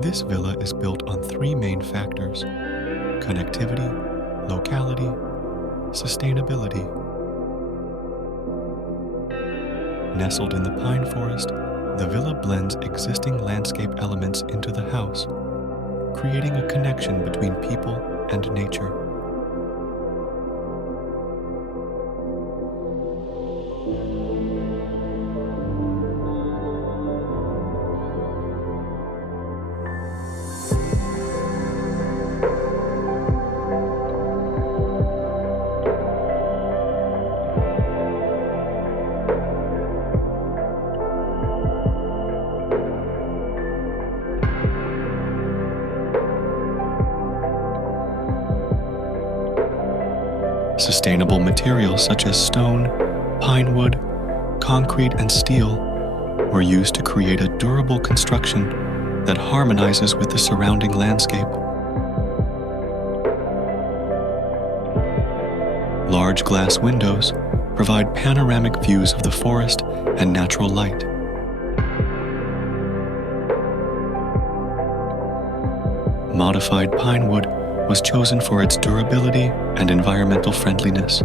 This villa is built on three main factors: connectivity, locality, sustainability. Nestled in the pine forest, the villa blends existing landscape elements into the house, creating a connection between people and nature. Sustainable materials such as stone, pinewood, concrete, and steel were used to create a durable construction that harmonizes with the surrounding landscape. Large glass windows provide panoramic views of the forest and natural light. Modified pinewood was chosen for its durability and environmental friendliness.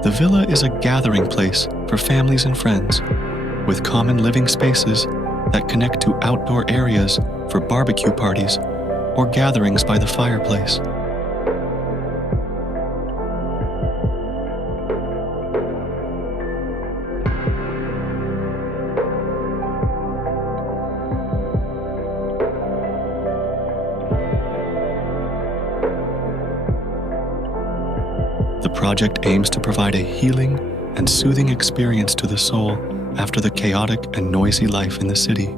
The villa is a gathering place for families and friends, with common living spaces that connect to outdoor areas for barbecue parties or gatherings by the fireplace. The project aims to provide a healing and soothing experience to the soul after the chaotic and noisy life in the city.